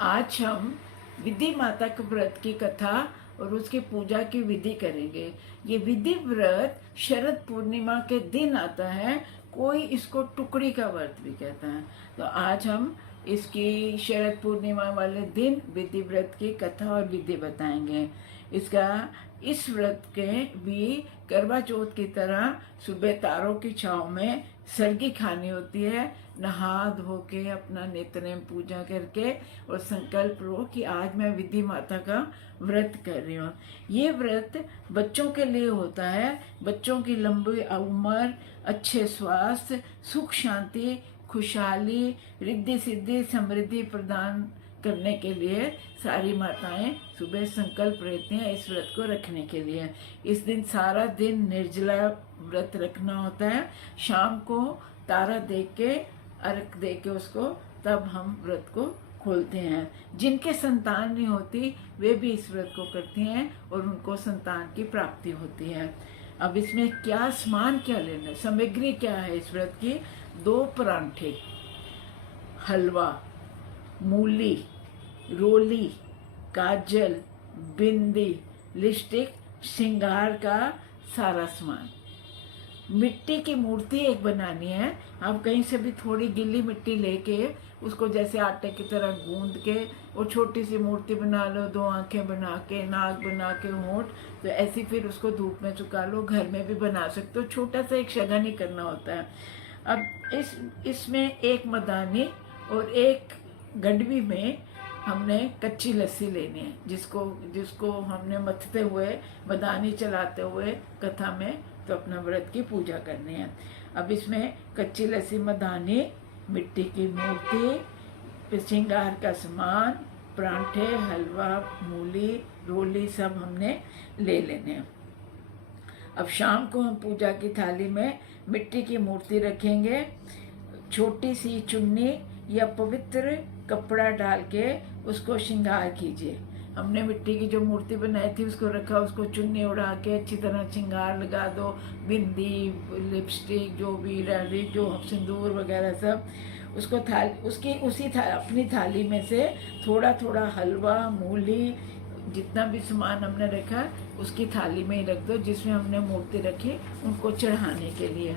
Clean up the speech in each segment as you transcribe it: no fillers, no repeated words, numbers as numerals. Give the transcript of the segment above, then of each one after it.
आज हम विधि माता के व्रत की कथा और उसकी पूजा की विधि करेंगे। ये विधि व्रत शरद पूर्णिमा के दिन आता है, कोई इसको टुकड़ी का व्रत भी कहता है। तो आज हम इसकी शरद पूर्णिमा वाले दिन विधि व्रत की कथा और विधि बताएंगे। इस व्रत के भी करवा चौथ की तरह सुबह तारों की छाँव में सरगी खानी होती है। नहा धो के अपना नित्यनेम पूजा करके और संकल्प लो कि आज मैं विधि माता का व्रत कर रही हूँ। ये व्रत बच्चों के लिए होता है। बच्चों की लंबी उम्र, अच्छे स्वास्थ्य, सुख शांति, खुशहाली, रिद्धि सिद्धि, समृद्धि प्रदान करने के लिए सारी माताएं सुबह संकल्प रहती हैं इस व्रत को रखने के लिए। इस दिन सारा दिन निर्जला व्रत रखना होता है। शाम को तारा देख के, अर्घ दे के उसको, तब हम व्रत को खोलते हैं। जिनके संतान नहीं होती वे भी इस व्रत को करती हैं और उनको संतान की प्राप्ति होती है। अब इसमें क्या सामान क्या लेना है, सामग्री क्या है इस व्रत की? 2 परांठे, हलवा, मूली, रोली, काजल, बिंदी, लिपस्टिक, श्रृंगार का सारा सामान। मिट्टी की मूर्ति एक बनानी है। आप कहीं से भी थोड़ी गीली मिट्टी लेके उसको जैसे आटे की तरह गूंद के और छोटी सी मूर्ति बना लो, 2 आंखें बना के, नाक बना के, होंठ, तो ऐसी फिर उसको धूप में सुखा लो। घर में भी बना सकते हो, छोटा सा एक शगन ही करना होता है। अब इसमें एक मदानी और एक गडवी में हमने कच्ची लस्सी लेनी है, जिसको हमने मथते हुए, मदानी चलाते हुए कथा में तो अपना व्रत की पूजा करनी है। अब इसमें कच्ची लस्सी, मदानी, मिट्टी की मूर्ति, श्रृंगार का सामान, परांठे, हलवा, मूली, रोली सब हमने ले लेने हैं। अब शाम को हम पूजा की थाली में मिट्टी की मूर्ति रखेंगे। छोटी सी चुन्नी या पवित्र कपड़ा डाल के उसको श्रृंगार कीजिए। हमने मिट्टी की जो मूर्ति बनाई थी उसको रखा, उसको चुन्नी उड़ा के अच्छी तरह श्रृंगार लगा दो। बिंदी, लिपस्टिक, जो भी डाली, जो सिंदूर वगैरह सब, उसको अपनी थाली में से थोड़ा थोड़ा हलवा, मूली, जितना भी सामान हमने रखा उसकी थाली में ही रख दो जिसमें हमने मूर्ति रखी, उनको चढ़ाने के लिए।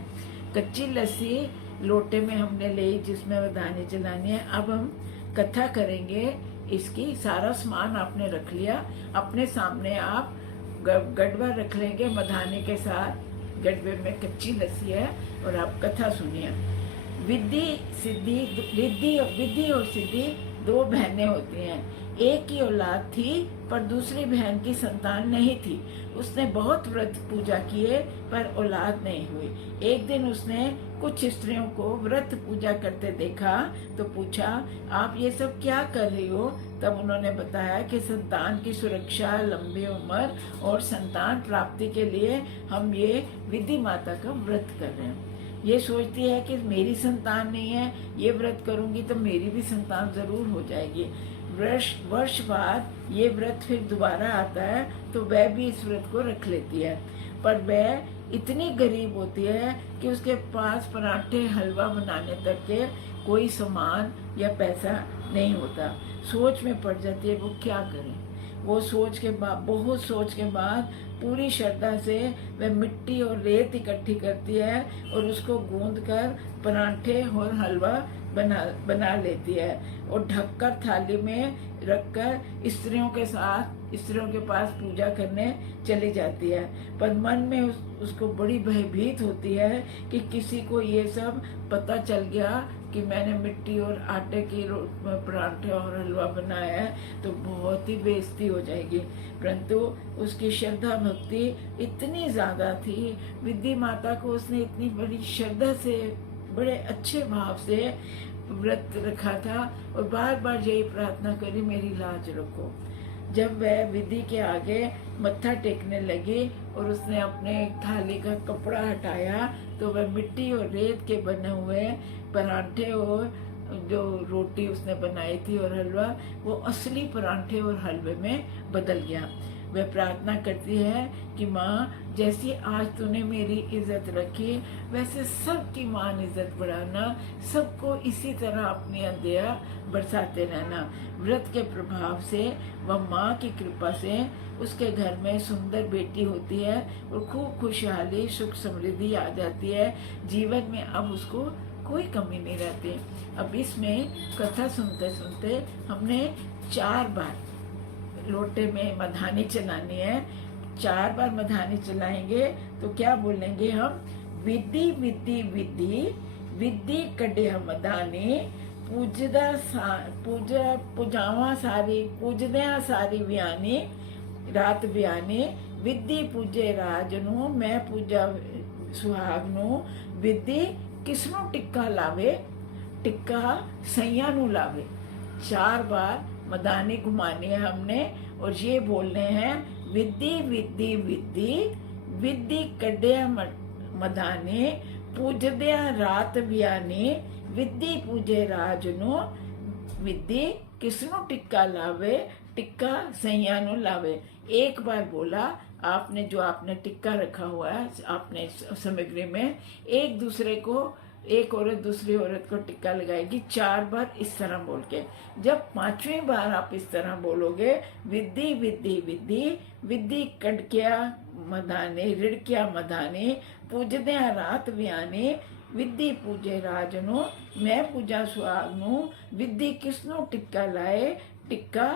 कच्ची लस्सी लोटे में हमने ली जिसमें मदानी चलानी है। अब हम कथा करेंगे इसकी। सारा सामान आपने रख लिया, अपने सामने आप गड़वा रख लेंगे मधानी के साथ। गड़वे में कच्ची लस्सी है और आप कथा सुनिए। विधि और सिद्धि 2 बहनें होती हैं। एक की औलाद थी पर दूसरी बहन की संतान नहीं थी। उसने बहुत व्रत पूजा किए पर औलाद नहीं हुई। एक दिन उसने कुछ स्त्रियों को व्रत पूजा करते देखा तो पूछा, आप ये सब क्या कर रही हो? तब उन्होंने बताया कि संतान की सुरक्षा, लंबी उम्र और संतान प्राप्ति के लिए हम ये विधि माता का व्रत कर रहे हैं। ये सोचती है कि मेरी संतान नहीं है, ये व्रत करूंगी तो मेरी भी संतान जरूर हो जाएगी। वर्ष बाद ये व्रत फिर दोबारा आता है तो वह भी इस व्रत को रख लेती है। पर वह इतनी गरीब होती है कि उसके पास पराठे, हलवा बनाने तक के कोई सामान या पैसा नहीं होता। सोच में पड़ जाती है वो क्या करें। वो बहुत सोच के बाद पूरी श्रद्धा से वह मिट्टी और रेत इकट्ठी करती है और उसको गूंद कर पराठे और हलवा बना लेती है और ढककर थाली में रखकर स्त्रियों के पास पूजा करने चली जाती है। पर मन में उसको बड़ी भयभीत होती है कि किसी को ये सब पता चल गया कि मैंने मिट्टी और आटे की पराठे और हलवा बनाया है तो बहुत ही बेइज्जती हो जाएगी। परंतु उसकी श्रद्धा भक्ति इतनी ज्यादा थी, विधि माता को उसने इतनी बड़ी श्रद्धा से, बड़े अच्छे भाव से व्रत रखा था और बार बार यही प्रार्थना करी, मेरी लाज रखो। जब वह विधि के आगे मत्था टेकने लगी और उसने अपने थाली का कपड़ा हटाया तो वह मिट्टी और रेत के बने हुए पराठे और जो रोटी उसने बनाई थी और हलवा, वो असली पराठे और हलवे में बदल गया। वह प्रार्थना करती है कि माँ, जैसी आज तूने मेरी इज्जत रखी, वैसे सबकी मान इज्जत बढ़ाना, सबको इसी तरह अपनी दया बरसाते रहना। व्रत के प्रभाव से व माँ की कृपा से उसके घर में सुंदर बेटी होती है और खूब खुशहाली सुख समृद्धि आ जाती है। जीवन में अब उसको कोई कमी नहीं रहती। अब इसमें कथा सुनते सुनते हमने 4 बार लोटे में मधानी चलानी है। 4 बार मधानी चलाएंगे तो क्या बोलेंगे हम? विधि विधि विधि विधि कढ़िया मधानी, पूजावा सारी पूजदया सारी व्यानी, रात व्यानी, विधि पूजे राज नू, मैं पूजा सुहाग नू, विधि किसनों टिक्का लावे, टिक्का सैया नू लावे। 4 बार मदानी घुमानी है हमने और ये बोलने हैं, विधि विधि विधि विधि कढ़िया मदानी, पूजदया रात व्यानी, विधि पूजे राजनो, विधि किसनों टिक्का लावे, टिक्का सैया नू लावे। एक बार बोला आपने, जो आपने टिक्का रखा हुआ है आपने सामग्री में, एक दूसरे को, एक औरत दूसरी औरत को टिक्का लगाएगी 4 बार इस तरह बोल के। जब 5वीं बार आप इस तरह बोलोगे, विधि विधि विधि विधि कड़किया मधाने, रिड़किया मधाने, पूजदया रात व्याने, विधि पूजे राजनो, मैं पूजा सुहागनु, विधि किसनो टिक्का लाए, टिक्का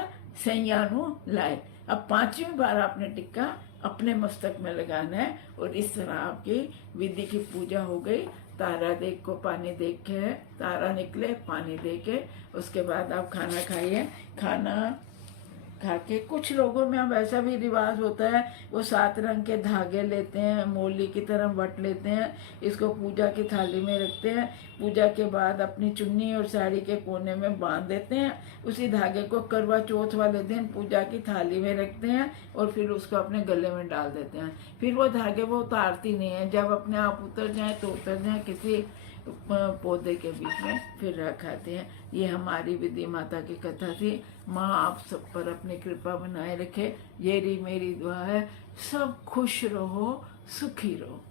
सैयानु लाए। अब 5वीं बार आपने टिक्का अपने मस्तक में लगाना है और इस तरह आपकी विधि की पूजा हो गई। तारा देख को पानी देख के, तारा निकले पानी दे के, उसके बाद आप खाना खाइए। खाना खा के कुछ लोगों में अब ऐसा भी रिवाज होता है, वो 7 रंग के धागे लेते हैं, मोली की तरह बट लेते हैं, इसको पूजा की थाली में रखते हैं। पूजा के बाद अपनी चुन्नी और साड़ी के कोने में बांध देते हैं। उसी धागे को करवा चौथ वाले दिन पूजा की थाली में रखते हैं और फिर उसको अपने गले में डाल देते हैं। फिर वो धागे वो उतारती नहीं है, जब अपने आप उतर जाए तो उतर जाए, किसी पौधे के बीच में फिर रख आते हैं। ये हमारी विधि माता की कथा थी। माँ आप सब पर अपनी कृपा बनाए रखे, ये मेरी दुआ है। सब खुश रहो, सुखी रहो।